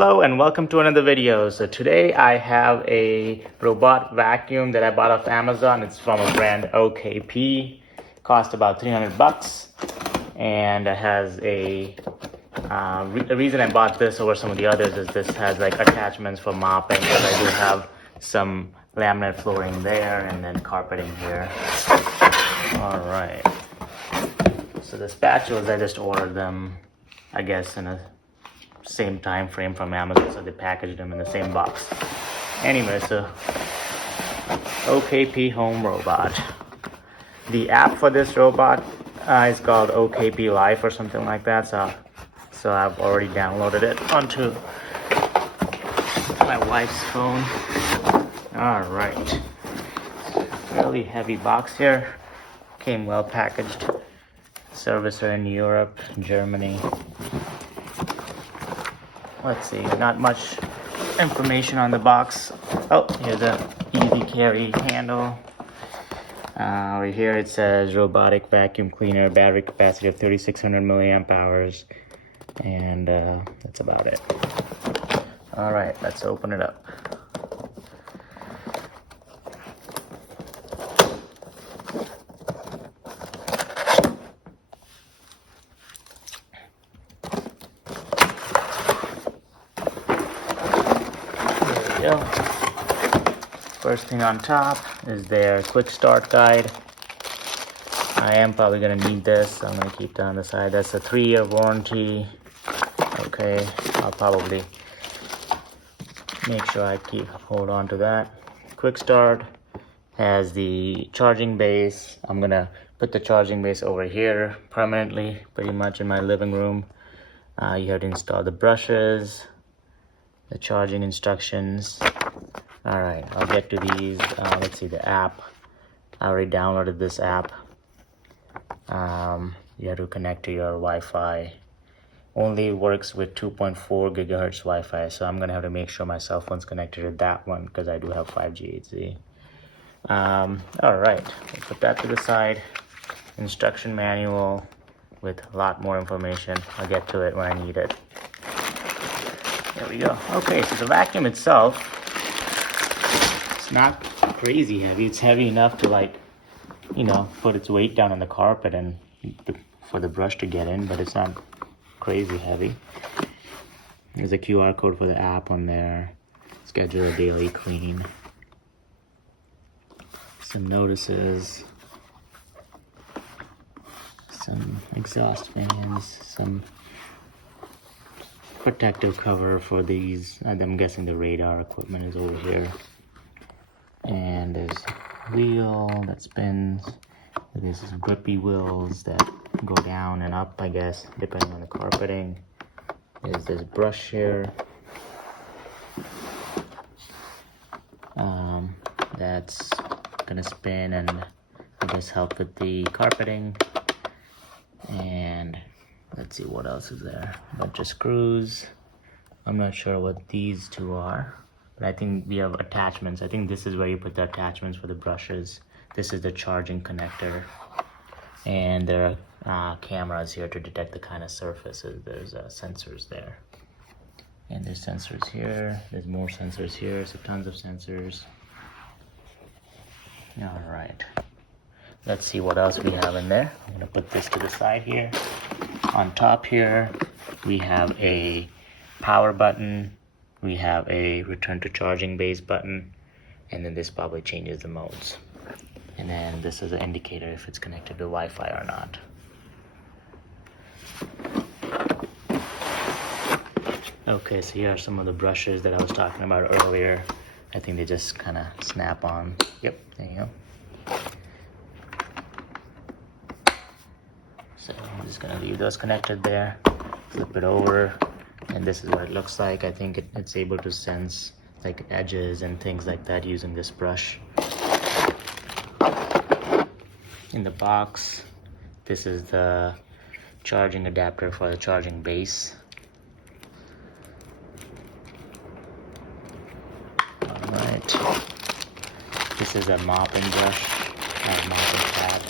Hello and welcome to another video. So today I have a robot vacuum that I bought off Amazon. It's from a brand OKP. Cost about 300 bucks, and it has the reason I bought this over some of the others is this has like attachments for mopping, because I do have some laminate flooring there and then carpeting here. All right. So the spatulas, I just ordered them, I guess, in a same time frame from Amazon, so they packaged them in the same box. Anyway, so OKP home robot. The app for this robot is called OKP Life or something like that. So I've already downloaded it onto my wife's phone. All right, really heavy box here. Came well packaged. Servicer in Europe, Germany. Let's see, not much information on the box. Oh, here's a easy carry handle. Right here it says robotic vacuum cleaner, battery capacity of 3600 milliamp hours, and that's about it. All right, let's open it up. First thing on top is their quick start guide. I am probably going to need this, so I'm going to keep that on the side. That's a 3-year warranty. Okay, I'll probably make sure I hold on to that. Quick start has the charging base. I'm going to put the charging base over here permanently, pretty much in my living room. You have to install the brushes, the charging instructions. All right, I'll get to these. Let's see, the app. I already downloaded this app. You have to connect to your Wi-Fi. Only works with 2.4 gigahertz Wi-Fi, so I'm gonna have to make sure my cell phone's connected to that one because I do have 5G HZ. All right, we'll put that to the side. Instruction manual with a lot more information. I'll get to it when I need it. There we go. Okay, so the vacuum itself, it's not crazy heavy. It's heavy enough to, like, you know, put its weight down on the carpet and for the brush to get in, but it's not crazy heavy. There's a QR code for the app on there. Schedule a daily clean. Some notices. Some exhaust fans. Some protective cover for these. I'm guessing the radar equipment is over here. And there's a wheel that spins. There's some grippy wheels that go down and up, I guess, depending on the carpeting. There's this brush here. That's gonna spin and I guess help with the carpeting. And let's see what else is there. A bunch of screws. I'm not sure what these two are, but I think we have attachments. I think this is where you put the attachments for the brushes. This is the charging connector. And there are cameras here to detect the kind of surfaces. There's sensors there. And there's sensors here. There's more sensors here, so tons of sensors. All right. Let's see what else we have in there. I'm gonna put this to the side here. On top here, we have a power button. We have a return to charging base button. And then this probably changes the modes. And then this is an indicator if it's connected to Wi-Fi or not. Okay, so here are some of the brushes that I was talking about earlier. I think they just kind of snap on. Yep, there you go. So I'm just gonna leave those connected there. Flip it over, and this is what it looks like. I think it's able to sense like edges and things like that using this brush. In the box, this is the charging adapter for the charging base. All right, this is a mopping brush, mopping pad.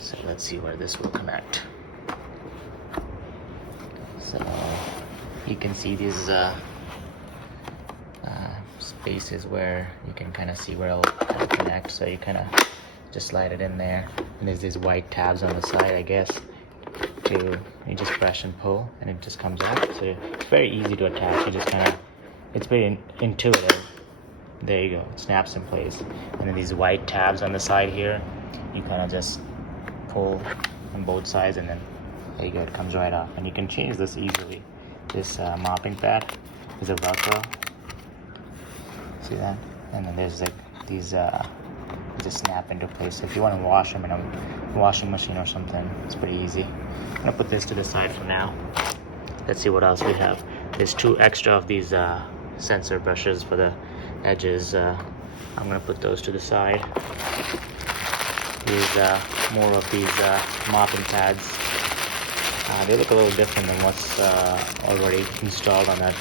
So let's see where this will connect. So you can see these spaces where you can kind of see where it'll connect, so you kind of just slide it in there, and there's these white tabs on the side, I guess, to you just press and pull and it just comes out. So it's very easy to attach. You just kind of, it's very intuitive. There you go, it snaps in place. And then these white tabs on the side here, you kind of just pull on both sides, and then there you go, it comes right off. And you can change this easily. This mopping pad is a Velcro. See that? And then there's like these just snap into place. So if you want to wash them in a washing machine or something, it's pretty easy. I'm gonna put this to the side for now. Let's see what else we have. There's 2 extra of these sensor brushes for the edges. I'm gonna put those to the side. Here's more of these mopping pads. They look a little different than what's already installed on that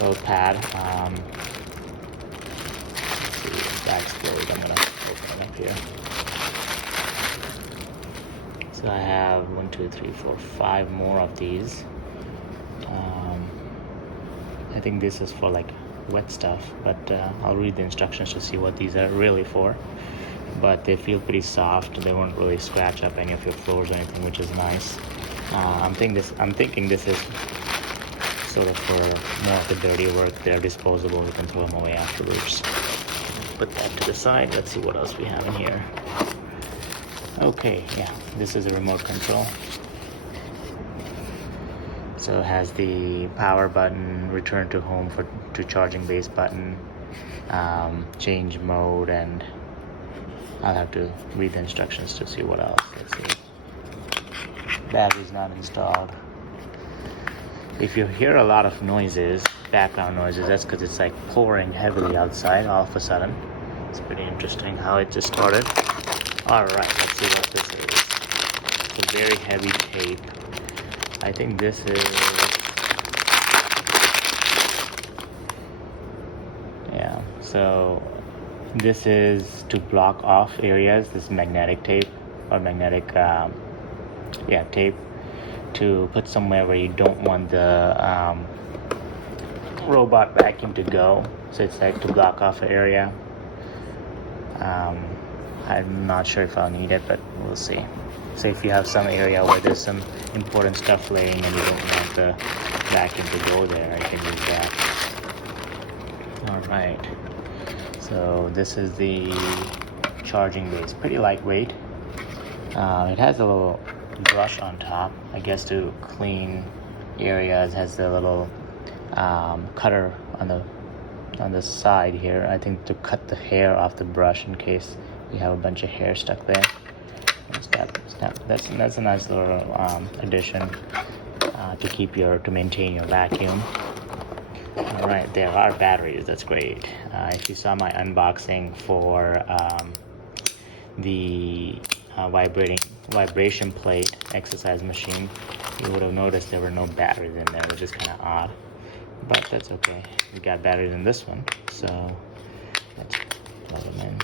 little pad. Let's see, that's closed. I'm gonna open it up here. So I have 1, 2, 3, 4, 5 more of these. I think this is for like wet stuff, but I'll read the instructions to see what these are really for. But they feel pretty soft. They won't really scratch up any of your floors or anything, which is nice. I'm thinking this is sort of for more of the dirty work. They're disposable. We can throw them away afterwards. Put that to the side. Let's see what else we have in here. Okay, yeah, this is a remote control. So it has the power button, return to home to charging base button, change mode, and I'll have to read the instructions to see what else. Let's see. Battery's not installed. If you hear a lot of noises, background noises, that's because it's like pouring heavily outside all of a sudden. It's pretty interesting how it just started. Alright, let's see what this is. It's a very heavy tape. I think this is, yeah, so this is to block off areas. This is magnetic tape, or magnetic tape, to put somewhere where you don't want the robot vacuum to go. So it's like to block off an area. I'm not sure if I'll need it, but we'll see. So if you have some area where there's some important stuff laying and you don't want the vacuum to go there, you can use that. Alright, so this is the charging base. Pretty lightweight. It has a little brush on top, I guess, to clean areas. It has the little cutter on the side here, I think, to cut the hair off the brush in case you have a bunch of hair stuck there. Snap. That's a nice little addition to maintain your vacuum. All right, there are batteries. That's great. If you saw my unboxing for the vibration plate exercise machine, you would have noticed there were no batteries in there, which is kind of odd, but that's okay. We got batteries in this one, so let's plug them in.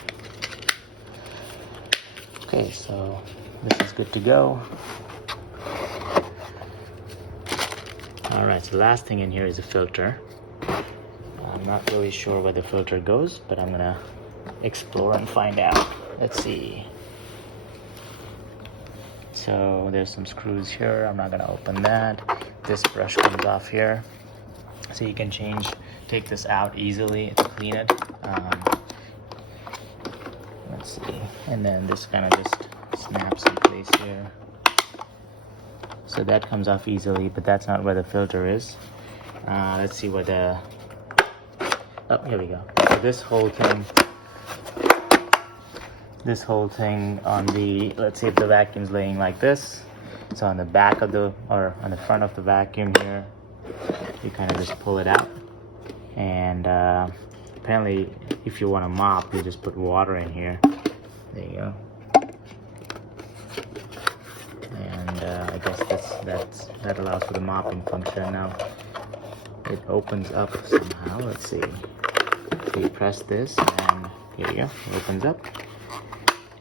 Okay, so this is good to go. All right, so the last thing in here is a filter. I'm not really sure where the filter goes, but I'm gonna explore and find out. Let's see. So there's some screws here. I'm not gonna open that. This brush comes off here, so you can take this out easily to clean it. Let's see, and then this kind of just snaps in place here. So that comes off easily, but that's not where the filter is. Let's see where the, oh, here we go. So this whole thing on the, let's see if the vacuum's laying like this. So on the back of the, or on the front of the vacuum here, you kind of just pull it out. And apparently if you want to mop, you just put water in here. There you go. And I guess that allows for the mopping function. Now it opens up somehow. Let's see. So you press this, and here you go. It opens up,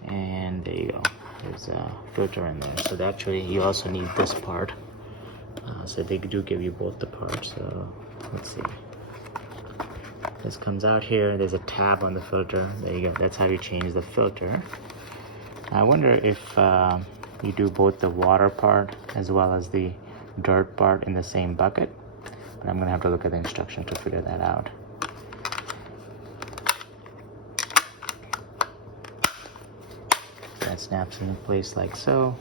and there you go. There's a filter in there. So actually, you also need this part. so they do give you both the parts. So let's see. This comes out here. There's a tab on the filter. There you go. That's how you change the filter. I wonder if you do both the water part as well as the dirt part in the same bucket. But I'm gonna have to look at the instruction to figure that out. That snaps into place like so.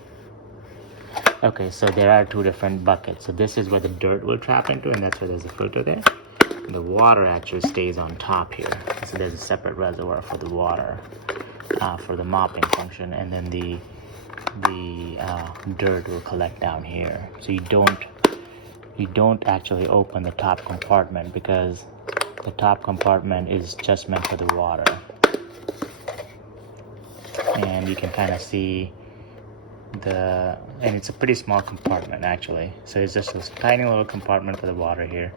Okay, so there are two different buckets. So this is where the dirt will trap into, and that's where there's a filter there. And the water actually stays on top here. So there's a separate reservoir for the water, for the mopping function, and then the dirt will collect down here. So you don't actually open the top compartment because the top compartment is just meant for the water. And you can kind of see and it's a pretty small compartment actually. So it's just this tiny little compartment for the water here.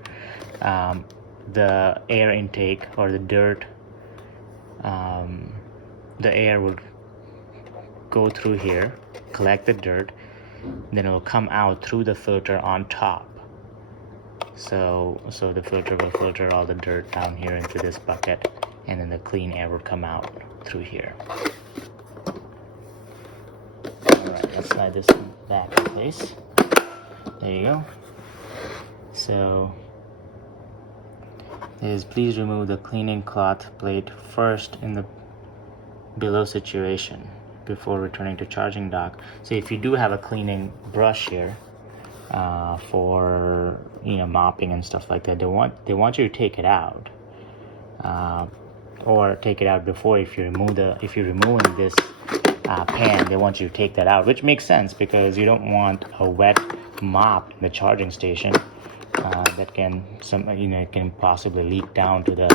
The air intake or the dirt, the air would go through here, collect the dirt, then it will come out through the filter on top. So the filter will filter all the dirt down here into this bucket, and then the clean air will come out through here. Alright, let's slide this back in place. There you go. So please remove the cleaning cloth plate first in the below situation before returning to charging dock. So if you do have a cleaning brush here for mopping and stuff like that, they want you to take it out, or take it out before. If you're removing this pan, they want you to take that out, which makes sense because you don't want a wet mop in the charging station that can possibly leak down to the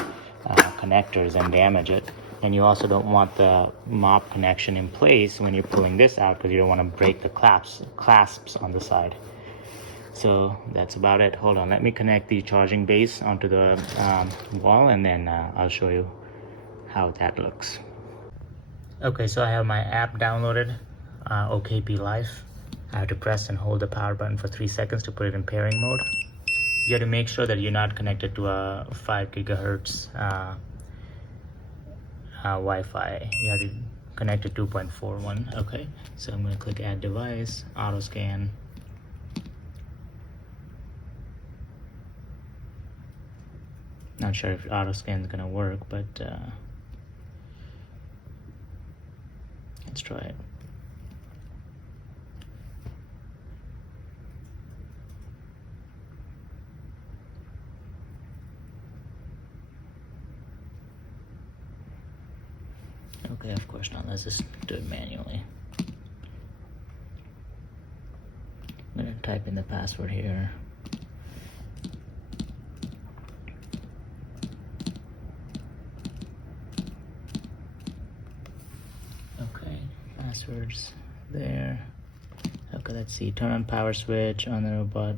connectors and damage it. And you also don't want the mop connection in place when you're pulling this out because you don't want to break the clasps on the side. So that's about it. Hold on, let me connect the charging base onto the wall, and then I'll show you how that looks. Okay, so I have my app downloaded, OKP Life. I have to press and hold the power button for 3 seconds to put it in pairing mode. You have to make sure that you're not connected to a 5 gigahertz Wi-Fi. You have to connect to 2.41. Okay, so I'm going to click Add Device, Auto Scan. Not sure if auto scan is going to work, but let's try it. Okay, of course not. Let's just do it manually. I'm going to type in the password here. Okay, passwords there. Okay, let's see. Turn on power switch on the robot.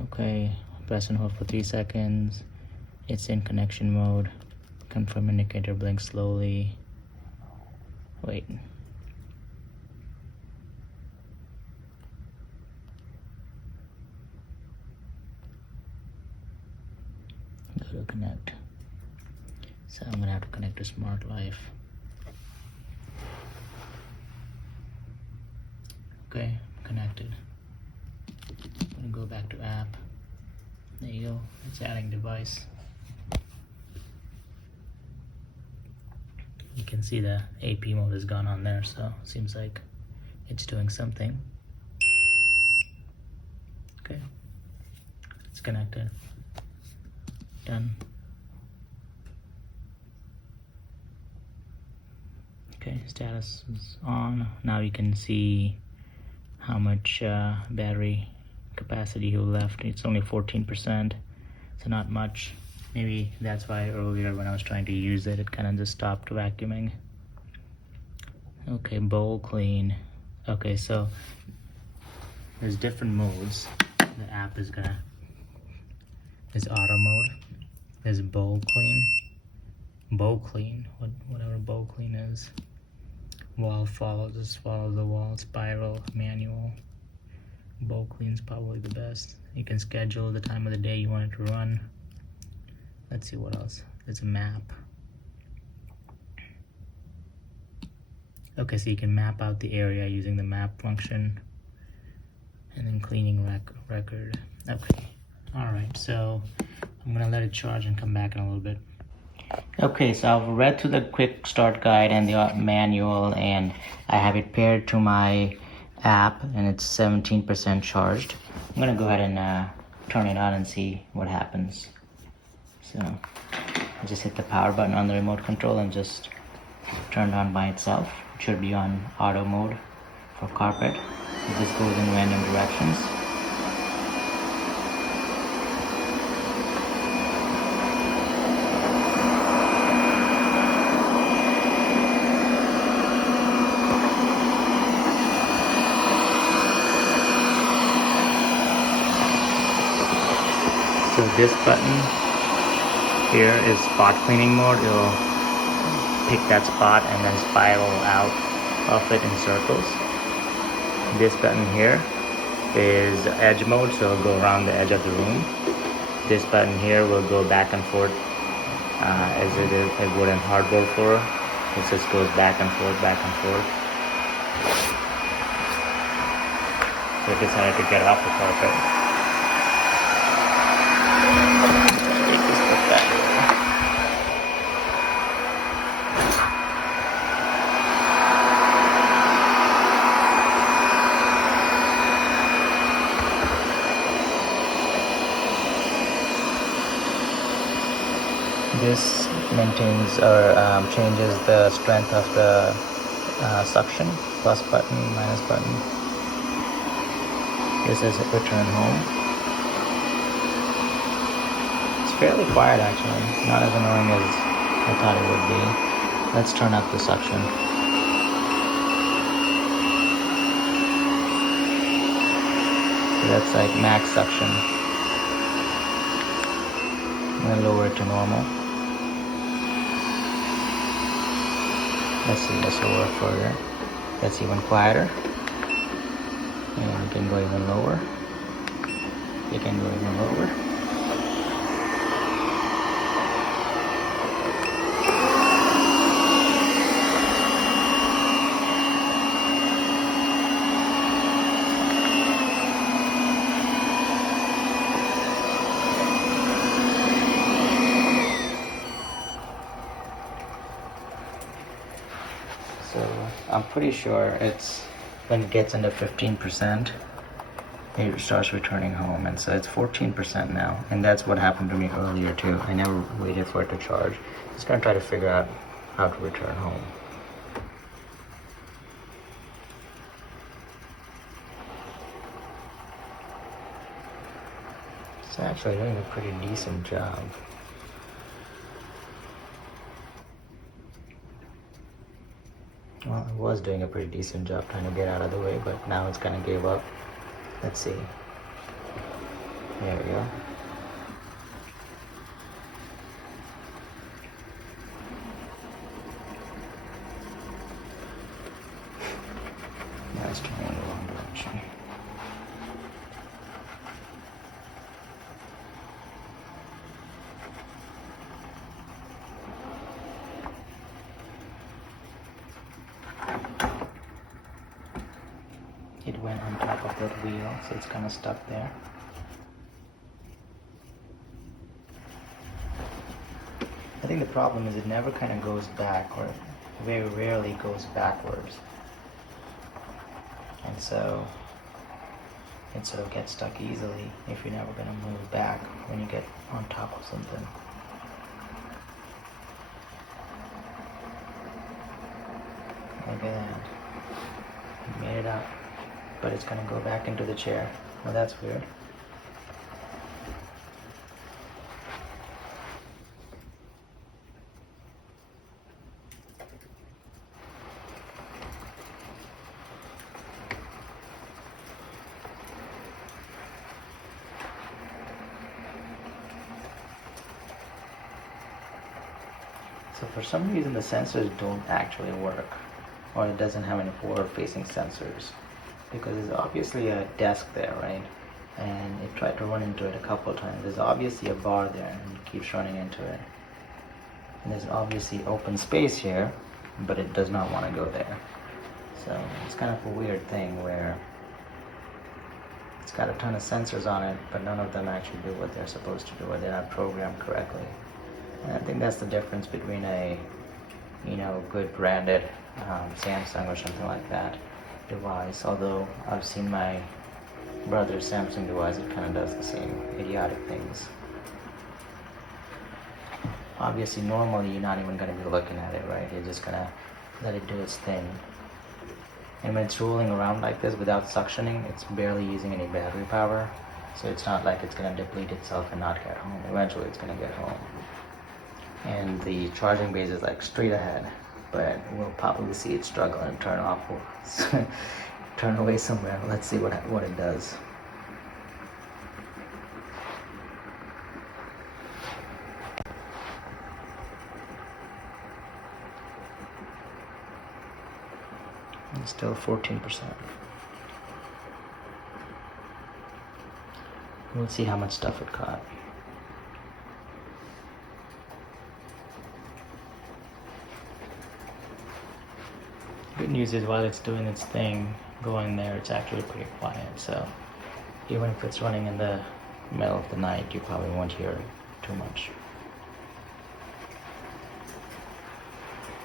Okay, press and hold for 3 seconds. It's in connection mode. Confirm indicator blinks slowly. Wait. Go to connect. So I'm gonna have to connect to Smart Life. Okay, connected. I'm gonna go back to app. There you go. It's adding device. You can see the AP mode has gone on there, so it seems like it's doing something. Okay, it's connected. Done. Okay, status is on. Now you can see how much battery capacity you left. It's only 14%, so not much. Maybe that's why earlier when I was trying to use it, it kind of just stopped vacuuming. Okay, bowl clean. Okay, so there's different modes. The app is there's auto mode. There's bowl clean, whatever bowl clean is. Wall follow, just follow the wall, spiral, manual. Bulk clean is probably the best. You can schedule the time of the day you want it to run. Let's see what else. There's a map. Okay, so you can map out the area using the map function. And then cleaning record. Okay. Alright, so I'm gonna let it charge and come back in a little bit. Okay, so I've read through the quick start guide and the manual, and I have it paired to my app, and it's 17% charged. I'm gonna go ahead and turn it on and see what happens. So I just hit the power button on the remote control and just turned on by itself. It should be on auto mode for carpet. This goes in random directions. So this button here is spot cleaning mode. It'll pick that spot and then spiral out of it in circles. This button here is edge mode, so it'll go around the edge of the room. This button here will go back and forth as it would in hardball floor. It just goes back and forth, back and forth. So I decided to get off the carpet. This maintains or changes the strength of the suction, plus button, minus button. This is return home. It's fairly quiet actually, not as annoying as I thought it would be. Let's turn up the suction. So that's like max suction. I'm gonna lower it to normal. Let's see, this will work further. That's even quieter. And you can go even lower. You can go even lower. So I'm pretty sure it's when it gets under 15%, it starts returning home, and so it's 14% now, and that's what happened to me earlier too. I never waited for it to charge. Just gonna try to figure out how to return home. It's actually doing a pretty decent job. Well, it was doing a pretty decent job trying to get out of the way, but now it's kind of gave up. Let's see. There we go. Now it's turning in the wrong direction. It went on top of that wheel, so it's kind of stuck there. I think the problem is it never kind of goes back, or very rarely goes backwards. And so it sort of gets stuck easily if you're never going to move back when you get on top of something. Look at that. You made it up. But it's going to go back into the chair. Well, that's weird. So for some reason the sensors don't actually work, or it doesn't have any forward-facing sensors. because there's obviously a desk there, right? And it tried to run into it a couple of times. There's obviously a bar there and it keeps running into it. And there's obviously open space here, but it does not want to go there. So it's kind of a weird thing where it's got a ton of sensors on it, but none of them actually do what they're supposed to do, or they're not programmed correctly. And I think that's the difference between a, good branded Samsung or something like that device. Although I've seen my brother's Samsung device, it kind of does the same idiotic things. Obviously, normally you're not even going to be looking at it, right? You're just going to let it do its thing. And when it's rolling around like this without suctioning, it's barely using any battery power. So it's not like it's going to deplete itself and not get home. Eventually it's going to get home. And the charging base is like straight ahead, but we'll probably see it struggle and turn off, turn away somewhere. Let's see what it does. It's still 14%. We'll see how much stuff it caught. Good news is while it's doing its thing, going there, it's actually pretty quiet. So even if it's running in the middle of the night, you probably won't hear it too much.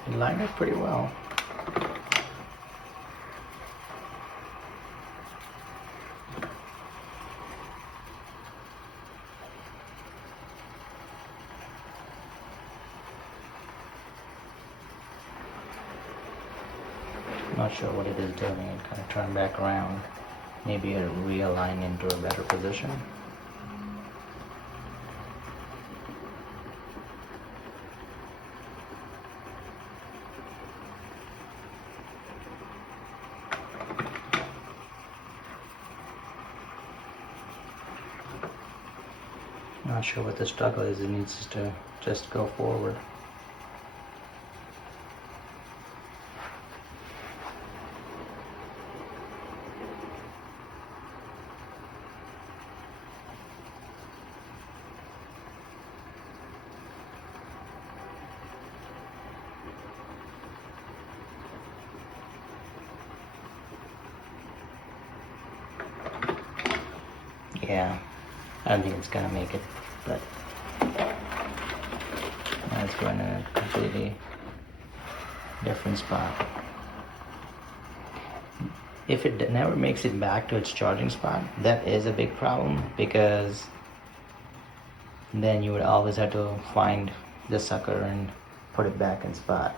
It lined up pretty well. Not sure what it is doing. It kind of turned back around. Maybe it realigned into a better position. Not sure what the struggle is. It needs to just go forward. Yeah, I don't think it's gonna make it, but now it's going in a completely different spot. If it never makes it back to its charging spot, that is a big problem, because then you would always have to find the sucker and put it back in spot.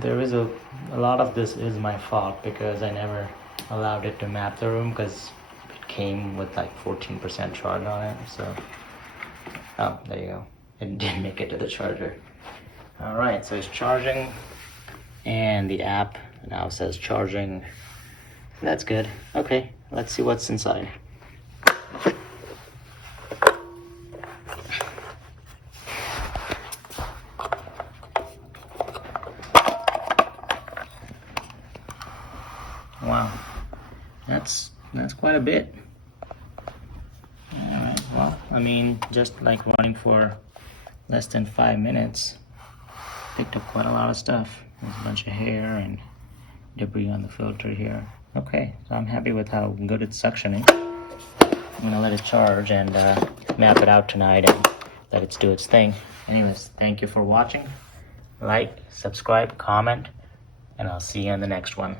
There is a lot of this is my fault, because I never allowed it to map the room, because it came with like 14% charge on it. So oh, there you go, it didn't make it to the charger. All right, so it's charging, and the app now says charging. That's good. Okay, let's see what's inside. Wow, that's quite a bit. All right, well, I mean, just like running for less than 5 minutes, picked up quite a lot of stuff. There's a bunch of hair and debris on the filter here. Okay, so I'm happy with how good it's suctioning. I'm gonna let it charge and map it out tonight and let it do its thing. Anyways, thank you for watching. Like, subscribe, comment, and I'll see you in the next one.